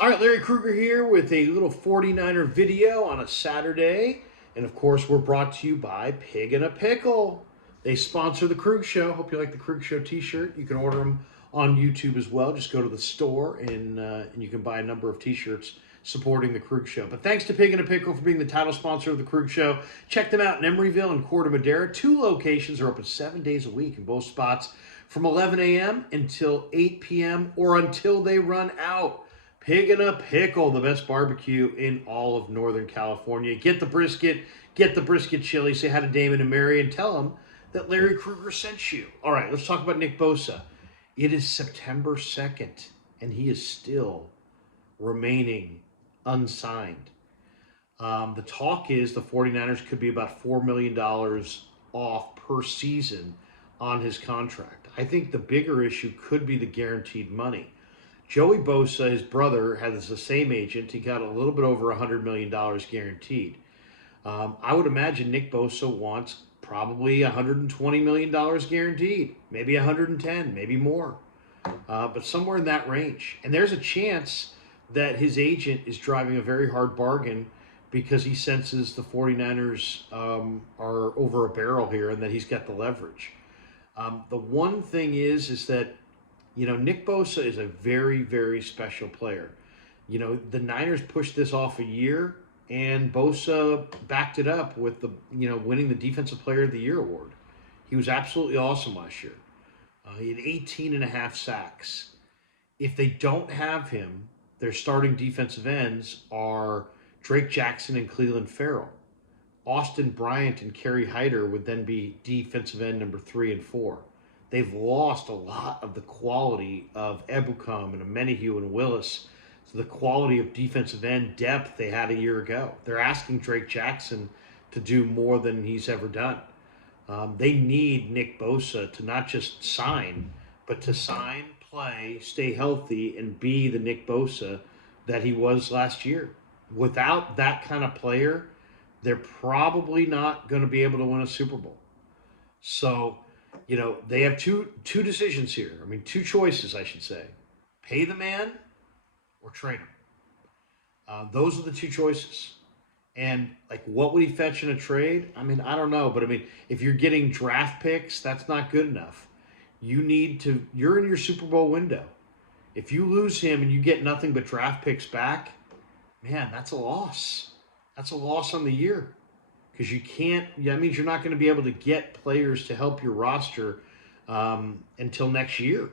All right, Larry Krueger here with a little 49er video on a Saturday. And of course, we're brought to you by Pig in a Pickle. They sponsor the Krug Show. Hope you like the Krug Show t shirt. You can order them on YouTube as well. Just go to the store and you can buy a number of t shirts supporting the Krug Show. But thanks to Pig in a Pickle for being the title sponsor of the Krug Show. Check them out in Emeryville and Corte Madera. Two locations are open 7 days a week in both spots from 11 a.m. until 8 p.m. or until they run out. Pig in a Pickle, the best barbecue in all of Northern California. Get the brisket chili. Say hi to Damon and Mary and tell them that Larry Krueger sent you. All right, let's talk about Nick Bosa. It is September 2nd, and he is still remaining unsigned. The talk is the 49ers could be about $4 million off per season on his contract. I think the bigger issue could be the guaranteed money. Joey Bosa, his brother, has the same agent. He got a little bit over $100 million guaranteed. I would imagine Nick Bosa wants probably $120 million guaranteed, maybe 110, maybe more, but somewhere in that range. And there's a chance that his agent is driving a very hard bargain because he senses the 49ers are over a barrel here and that he's got the leverage. The one thing is that Nick Bosa is a very, very special player. The Niners pushed this off a year, and Bosa backed it up with winning the Defensive Player of the Year award. He was absolutely awesome last year. He had 18 and a half sacks. If they don't have him, their starting defensive ends are Drake Jackson and Cleveland Farrell. Austin Bryant and Kerry Hyder would then be defensive end number 3 and 4. They've lost a lot of the quality of Ebukam and Amenahue and Willis to the quality of defensive end depth they had a year ago. They're asking Drake Jackson to do more than he's ever done. They need Nick Bosa to not just sign, but to sign, play, stay healthy, and be the Nick Bosa that he was last year. Without that kind of player, they're probably not going to be able to win a Super Bowl. So, they have two decisions here. I mean, two choices, I should say: pay the man or trade him. Those are the two choices. And what would he fetch in a trade? I mean, I don't know, but I mean, if you're getting draft picks, that's not good enough. You're in your Super Bowl window. If you lose him and you get nothing but draft picks back, man, that's a loss. That's a loss on the year because you can't. That means you're not going to be able to get players to help your roster until next year,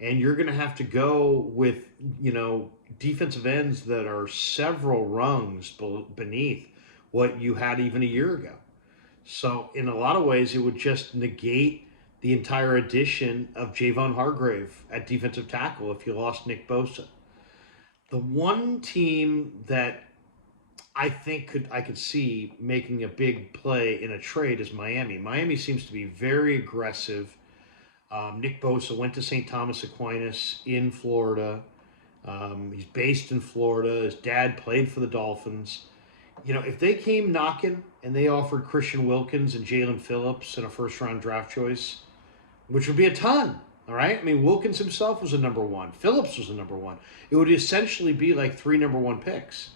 and you're going to have to go with defensive ends that are several rungs beneath what you had even a year ago. So in a lot of ways, it would just negate the entire addition of Javon Hargrave at defensive tackle if you lost Nick Bosa. The one team that I could see making a big play in a trade is Miami. Miami seems to be very aggressive. Nick Bosa went to St. Thomas Aquinas in Florida. He's based in Florida. His dad played for the Dolphins. If they came knocking and they offered Christian Wilkins and Jalen Phillips and a first round draft choice, which would be a ton, all right? I mean, Wilkins himself was a number one. Phillips was a number one. It would essentially be like 3 number one picks.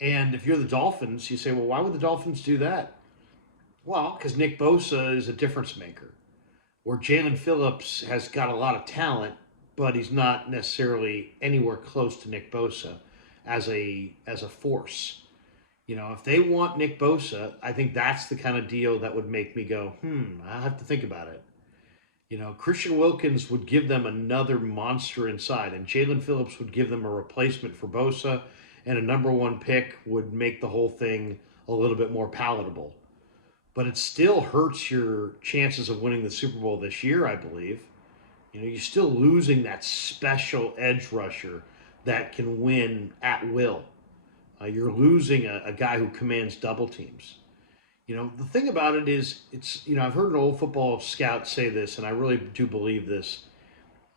And if you're the Dolphins, you say, well, why would the Dolphins do that? Well, because Nick Bosa is a difference maker, where Jalen Phillips has got a lot of talent, but he's not necessarily anywhere close to Nick Bosa as a force. If they want Nick Bosa, I think that's the kind of deal that would make me go, I'll have to think about it. Christian Wilkins would give them another monster inside, and Jalen Phillips would give them a replacement for Bosa, and a number one pick would make the whole thing a little bit more palatable. But it still hurts your chances of winning the Super Bowl this year, I believe. You're still losing that special edge rusher that can win at will. You're losing a guy who commands double teams. The thing about it is, I've heard an old football scout say this, and I really do believe this.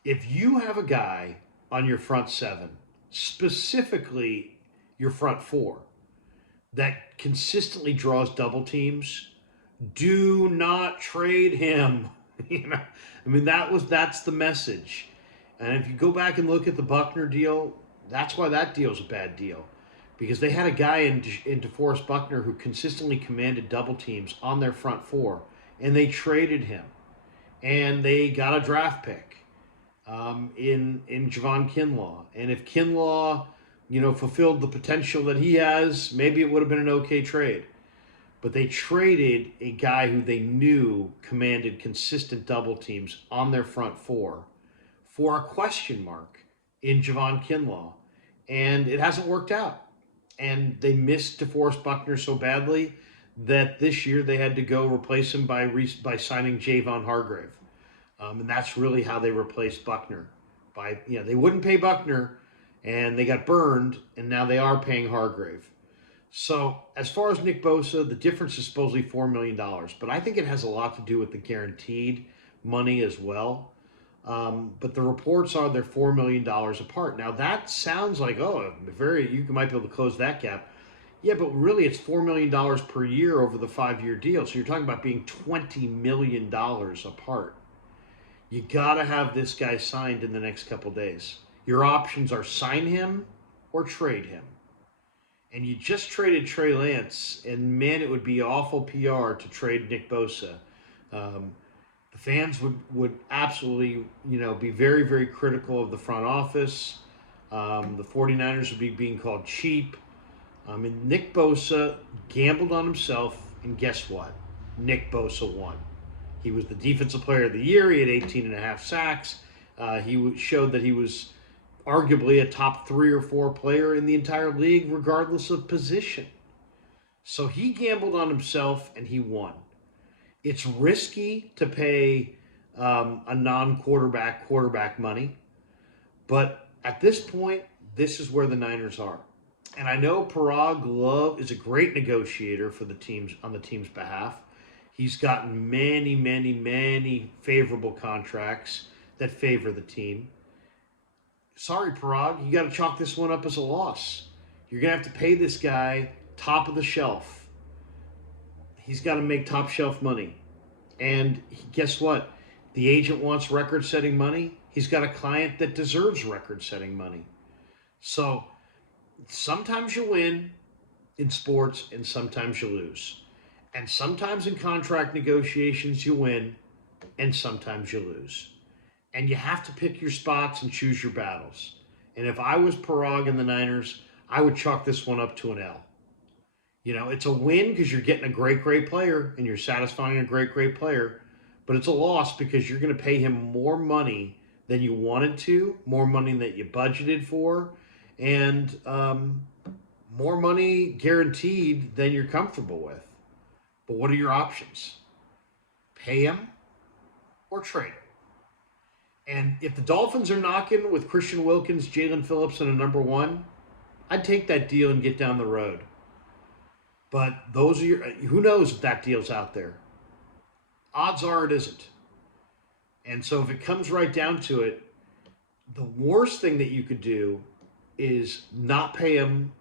If you have a guy on your front seven, specifically your front four, that consistently draws double teams, do not trade him. I mean, that's the message. And if you go back and look at the Buckner deal, That's why that deal's a bad deal. Because they had a guy in DeForest Buckner who consistently commanded double teams on their front four, and they traded him. And they got a draft pick in Javon Kinlaw. And if Kinlaw, fulfilled the potential that he has, maybe it would have been an okay trade. But they traded a guy who they knew commanded consistent double teams on their front four for a question mark in Javon Kinlaw. And it hasn't worked out. And they missed DeForest Buckner so badly that this year they had to go replace him by signing Javon Hargrave. And that's really how they replaced Buckner. They wouldn't pay Buckner, and they got burned, and now they are paying Hargrave. So as far as Nick Bosa, the difference is supposedly $4 million. But I think it has a lot to do with the guaranteed money as well. But the reports are they're $4 million apart. Now that sounds like, you might be able to close that gap. Yeah, but really it's $4 million per year over the 5-year deal. So you're talking about being $20 million apart. You got to have this guy signed in the next couple days. Your options are sign him or trade him. And you just traded Trey Lance, and man, it would be awful PR to trade Nick Bosa. The fans would absolutely, be very, very critical of the front office. The 49ers would be being called cheap. Nick Bosa gambled on himself, and guess what? Nick Bosa won. He was the Defensive Player of the Year. He had 18.5 sacks. He showed that he was arguably a top 3 or 4 player in the entire league, regardless of position. So he gambled on himself, and he won. It's risky to pay a quarterback money. But at this point, this is where the Niners are. And I know Parag Love is a great negotiator for the teams on the team's behalf. He's gotten many, many, many favorable contracts that favor the team. Sorry, Parag, you got to chalk this one up as a loss. You're going to have to pay this guy top of the shelf. He's got to make top shelf money. And guess what? The agent wants record-setting money. He's got a client that deserves record-setting money. So sometimes you win in sports and sometimes you lose. And sometimes in contract negotiations you win and sometimes you lose. And you have to pick your spots and choose your battles. And if I was Parag and the Niners, I would chalk this one up to an L. It's a win because you're getting a great, great player and you're satisfying a great, great player. But it's a loss because you're going to pay him more money than you wanted to, more money that you budgeted for, and more money guaranteed than you're comfortable with. But what are your options? Pay him or trade him. And if the Dolphins are knocking with Christian Wilkins, Jalen Phillips, and a number 1, I'd take that deal and get down the road. But who knows if that deal's out there? Odds are it isn't. And so if it comes right down to it, the worst thing that you could do is not pay him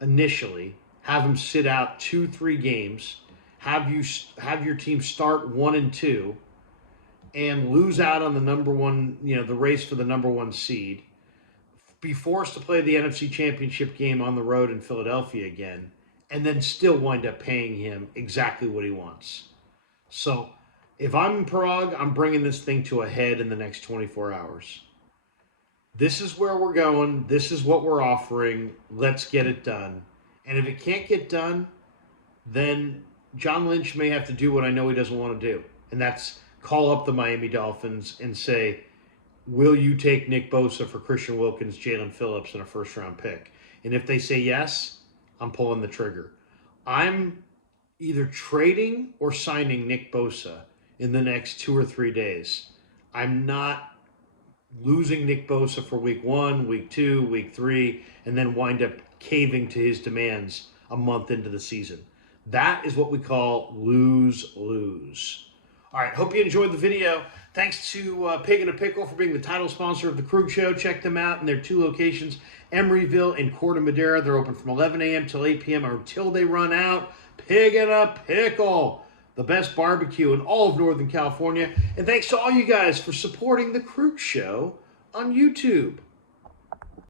initially, have him sit out 2-3 games, have your team start 1-2, and lose out on the number 1, the race for the number 1 seed, be forced to play the NFC Championship game on the road in Philadelphia again, and then still wind up paying him exactly what he wants. So if I'm Parag, I'm bringing this thing to a head in the next 24 hours. This is where we're going. This is what we're offering. Let's get it done. And if it can't get done, then John Lynch may have to do what I know he doesn't want to do. And that's call up the Miami Dolphins and say, will you take Nick Bosa for Christian Wilkins, Jalen Phillips, and a first-round pick? And if they say yes, I'm pulling the trigger. I'm either trading or signing Nick Bosa in the next 2 or 3 days. I'm not losing Nick Bosa for week 1, week 2, week 3, and then wind up caving to his demands a month into the season. That is what we call lose-lose. All right, hope you enjoyed the video. Thanks to Pig and a Pickle for being the title sponsor of The Krug Show. Check them out in their 2 locations, Emeryville and Corte Madera. They're open from 11 a.m. till 8 p.m. or until they run out. Pig and a Pickle, the best barbecue in all of Northern California. And thanks to all you guys for supporting The Krug Show on YouTube.